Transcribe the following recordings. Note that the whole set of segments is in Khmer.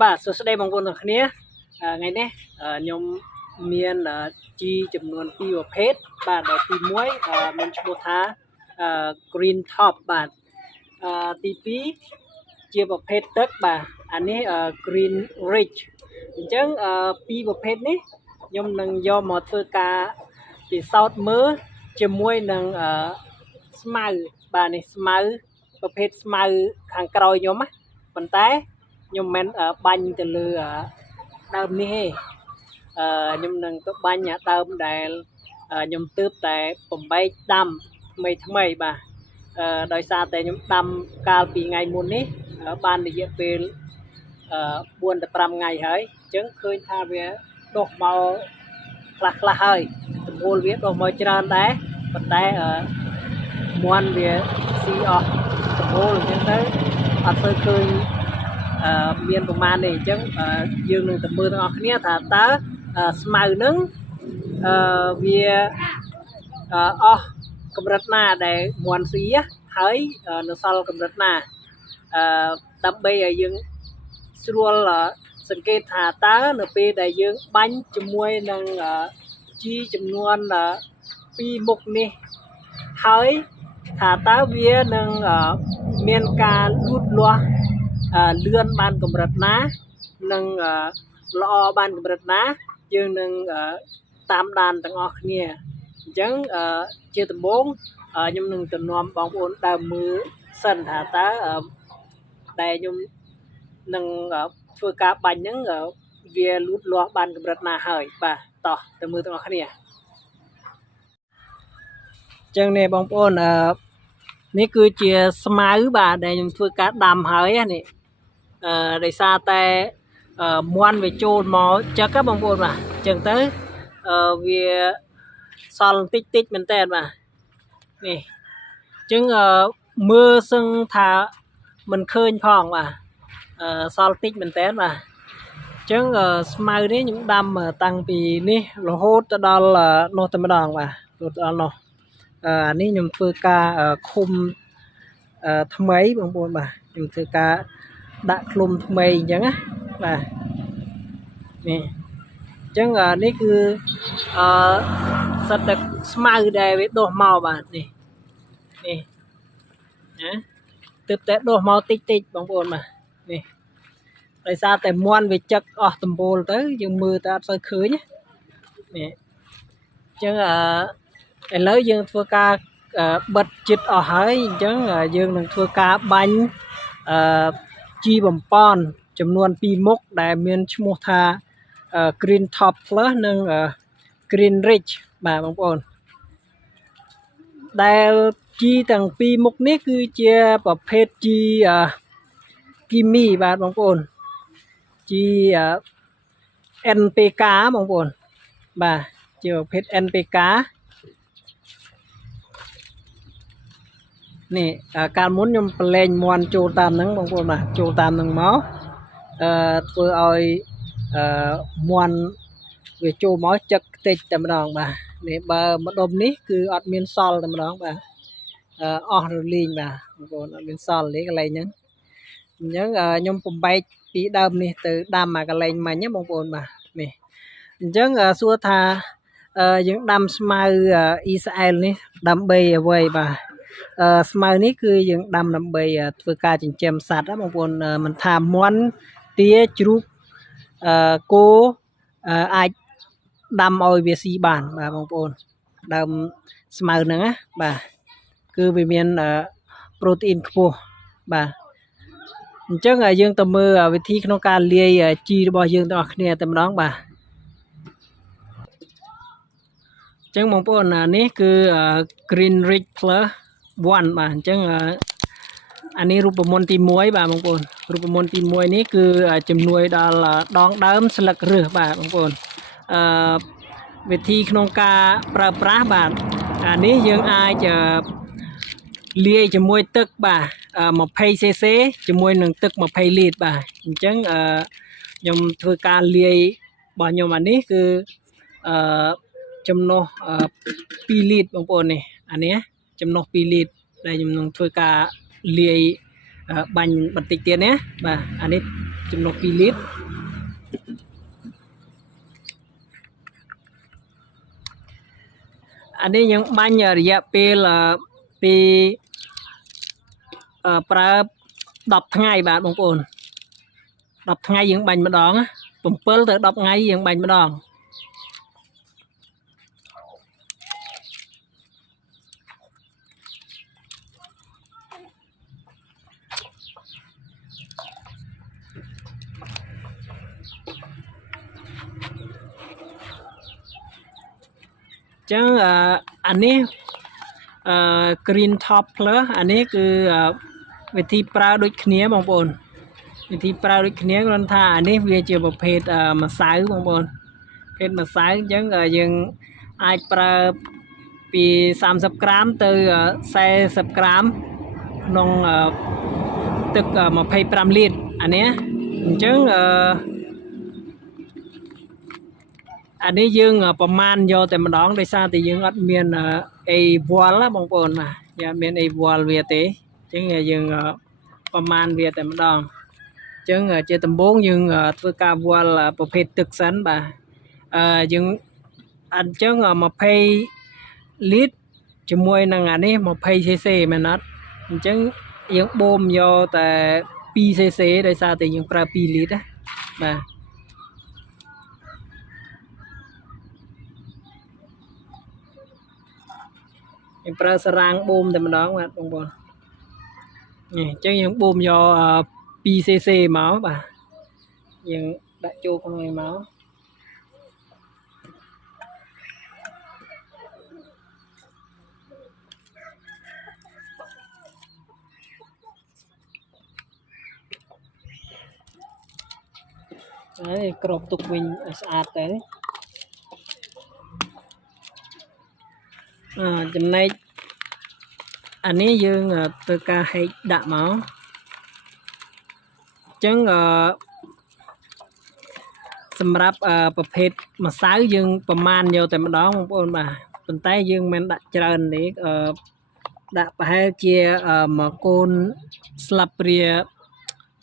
បាទសួស្តីបងប្អូនទាំងគ្នាថ្ងៃនេះខ្ញុំមានជីចំនួន2ប្រភេទបាទដែលទី1មានឈ្មោះថា green top បាទទី2ជាប្រភេទទឹកបាទអានេះ green rich អញ្ចឹងពីរប្រភេទនេះខ្ញុំនឹងយកមកធ្វើការពិសោធន៍មើលជាមួយនឹងស្មៅបាទនេះស្មៅប្រភេទស្មៅខាងក្រោយខ្ញុំណាប៉ុន្តែខ្ញុំមិនបាញ់ទៅលើដើមនេះទេខ្ញុំនឹងទៅបាញ់ដើមដែលខ្ញុំទើបតែបំបែកដាំថ្មីបាទដោយសារតែខ្ញុំដាំកាលពីថ្ងៃមុននេះបានរយៈពេល4ទៅ5ថ្ងៃហើយអញ្ចឹងឃើញថាវាដុះមកខ្លះហើយទំនួលវាដុះមកច្រើនដែរប៉ុន្តែមន់វាស៊ីអស់ទំនួលអញ្ចឹងទៅអត់ទៅឃើញមានប្រមាណទេអញ្ចឹងយើងនឹងទៅមើលទាំងអស់គ្នាថាតើស្មៅនឹងវាអស់កម្រិតណាដែលមន់ស៊ីហើយនៅសល់កម្រិតណាដើម្បីឲ្យយើងស្រួលសង្កេតថាតើនៅពេលដែលយើងបាញ់ជាមួយនឹងជីចំនួន2មុខនេះហើយថាតើវានឹងមានការលូតលាស់លឿនបានកម្រិតណានិងល្អបានកម្រិតណាយើងនឹងតាមដានទាំងអស់គ្នាអញ្ចឹងជាដំបូងខ្ញុំនឹងទៅនាំបងប្អូនដើមមើលសិនថាតើដែលខ្ញុំនឹងធ្វើការបាញ់ហ្នឹងវាលូតលាស់បានកម្រិតណាហើយបាទតោះទៅមើលទាំងអស់គ្នាអញ្ចឹងនេះបងប្អូននេះគឺជាស្មៅបាទដែលខ្ញុំធ្វើការដាំហើយនេះដោយសារតែមន់វាចូលមកចឹកបងប្អូនបាទអញ្ចឹងទៅវាសល់តិចមែនតើបាទនេះអញ្ចឹងមើលសឹងថាមិនឃើញផងបាទសល់តិចមែនតើបាទអញ្ចឹងស្មៅនេះខ្ញុំដាំតាំងពីនេះរហូតទៅដល់នោះតែម្ដងបាទរហូតដល់នោះអានេះខ្ញុំធ្វើការឃុំថ្មីបងប្អូនបាទខ្ញុំធ្វើការដាក់ឃ្លុំថ្មីអញ្ចឹងណាបាទនេះអញ្ចឹងនេះគឺសិតតែស្មៅដែលវាដុះមកបាទនេះណាទើបតែដុះមកតិចបងប្អូនបាទនេះដោយសារតែមន់វាចឹកអស់ដំបូលទៅយើងមើលទៅអត់សូវឃើញនេះអញ្ចឹងឥឡូវយើងធ្វើការបិទចិត្តអស់ហើយអញ្ចឹងយើងនឹងធ្វើការបាញ់ជីបំប៉នចំនួន2មុខដែលមានឈ្មោះថា Green Top Plus និង Green Rich បាទបងប្អូនដែលជីទាំង2មុខនេះគឺជាប្រភេទជីគីមីបាទបងប្អូនជី NPK បងប្អូនបាទជាប្រភេទ NPK នេះកាលមុនខ្ញុំប្រឡែងមន់ចូលតាមហ្នឹងបងប្អូនបាទចូលតាមហ្នឹងមកធ្វើឲ្យមន់វាចូលមកចឹកតិចតែម្ដងបាទនេះបើម្ដុំនេះគឺអត់មានសល់តែម្ដងបាទអស់រលីងបាទបងប្អូនអត់មានសល់ទេកន្លែងហ្នឹងអញ្ចឹងខ្ញុំបំបែកពីដើមនេះទៅដាំមកកន្លែងមិញណាបងប្អូនបាទនេះអញ្ចឹងសួរថាយើងដាំស្មៅអ៊ីស្រាអែលនេះដើម្បីអ្វីបាទស្មៅនេះគឺយើងដាំដើម្បីធ្វើការចិញ្ចឹមសត្វណាបងប្អូនមិនថាមន់ទាជ្រូកគោអាចដាំឲ្យវាស៊ីបានបាទបងប្អូនដើមស្មៅហ្នឹងណាបាទគឺវាមានប្រូតេអ៊ីនខ្ពស់បាទអញ្ចឹងយើងទៅមើលវិធីក្នុងការលាយជីរបស់យើងទាំងអស់គ្នាតែម្ដងបាទអញ្ចឹងបងប្អូននេះគឺ Green Rich Plus 1បាទអញ្ចឹងអានេះរូបមន្តទី1បាទបងប្អូនរូបមន្តទី1នេះគឺជំនួយដល់ដងដើមស្លឹករឹសបាទបងប្អូនវិធីក្នុងការប្រើប្រាស់បាទអានេះយើងអាចលាយជាមួយទឹកបាទ20cc ជាមួយនឹងទឹក20លីត្របាទអញ្ចឹងខ្ញុំធ្វើការលាយរបស់ខ្ញុំអានេះគឺចំណុះ2លីត្របងប្អូននេះអានេះចំណុះ2លីត្រដែលខ្ញុំនឹងធ្វើការលាយបាញ់បន្តិចទៀតណាបាទអានេះ ចំណុះ2លីត្រអានេះយើងបាញ់រយៈពេលពីប្រើ10ថ្ងៃបាទបងប្អូន10ថ្ងៃយើងបាញ់ម្ដង7ទៅ10ថ្ងៃយើងបាញ់ម្ដងចឹងអានេះGreen Top Plus អានេះគឺវិធីប្រើដូចគ្នាបងប្អូនវិធីប្រើដូចគ្នាគ្រាន់ថាអានេះវាជាប្រភេទម្សៅបងប្អូនប្រភេទម្សៅអញ្ចឹងយើងអាចប្រើពី30ក្រាមទៅ40ក្រាមក្នុងទឹក25លីត្រអានេះអញ្ចឹងអានេះយើងប្រមាណយកតែម្ដងដោយសារតែយើងអត់មានអីវល់ណាបងប្អូនបាទយើងអត់មានអីវល់វាទេអញ្ចឹងយើងប្រមាណវាតែម្ដងអញ្ចឹងជាដំបូងយើងធ្វើការវល់ប្រភេទទឹកសិនបាទយើងអញ្ចឹង20លីត្រជាមួយនឹងអានេះ20 cc មែនអត់អញ្ចឹងយើងបូមយកតែ2 cc ដោយសារតែយើងប្រើ2លីត្រណាបាទយើងប្រើសារ៉ាងបូមតែម្ដងបាទបងប្អូននេះអញ្ចឹងយើងបូមយក2 cc មកបាទយើងដាក់ចូលក្នុងនេះមកហើយគ្របទុកវិញឲ្យស្អាតទៅចំណែកអានេះយើងធ្វើការហែកដាក់មកអញ្ចឹងសម្រាប់ប្រភេទម្សៅយើងប្រមាណយកតែម្ដងបងប្អូនបាទប៉ុន្តែយើងមិនដាក់ច្រើនទេដាក់ប្រហែលជា1កូនស្លាបព្រា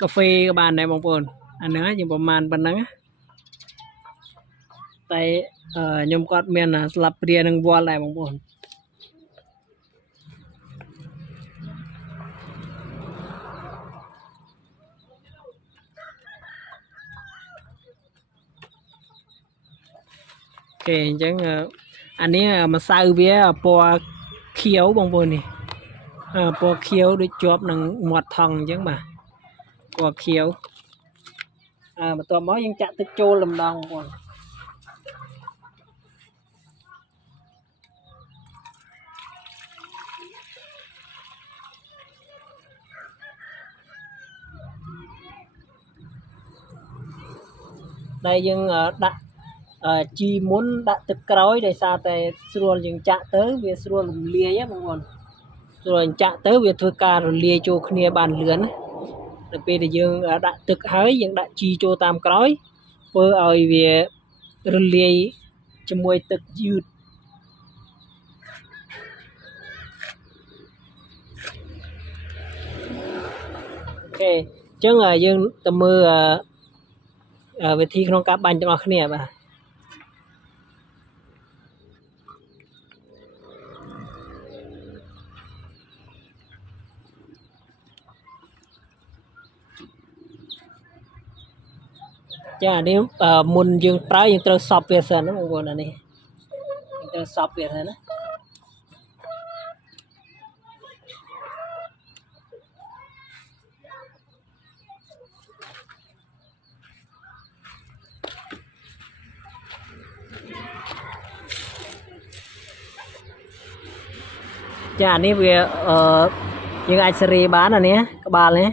កាហ្វេក៏បានដែរបងប្អូនអាហ្នឹងយើងប្រមាណប៉ុណ្ណឹងតែខ្ញុំគាត់មានស្លាបព្រានឹងវល់ដែរបងប្អូនអូខេអញ្ចឹងអានេះម្សៅវាពណ៌ខៀវបងប្អូននេះពណ៌ខៀវដូចជាប់នឹងមាត់ថង់អញ្ចឹងបាទពណ៌ខៀវបន្ទាប់មកយើងចាក់ទឹកចូលម្ដងបងប្អូនដែលយើងដាក់ជីមុនដាក់ទឹកក្រោយដោយសារតែស្រួលយើងចាក់ទៅវាស្រួលរំលាយបងប្អូនស្រួលចាក់ទៅវាធ្វើការរលាយចូលគ្នាបានលឿនណាដល់ពេលដែលយើងដាក់ទឹកហើយយើងដាក់ជីចូលតាមក្រោយធ្វើឲ្យវារលាយជាមួយទឹកយឺតអូខេអញ្ចឹងយើងទៅមើលវិធីក្នុងការបាញ់ទាំងអស់គ្នាបាទចាអានេះមុនយើងប្រើយើងត្រូវសប់វាសិនណាបងប្អូនអានេះយើងត្រូវសប់វាសិនណាចាអានេះវាយើងអាចសេរីបានអានេះក្បាលនេះ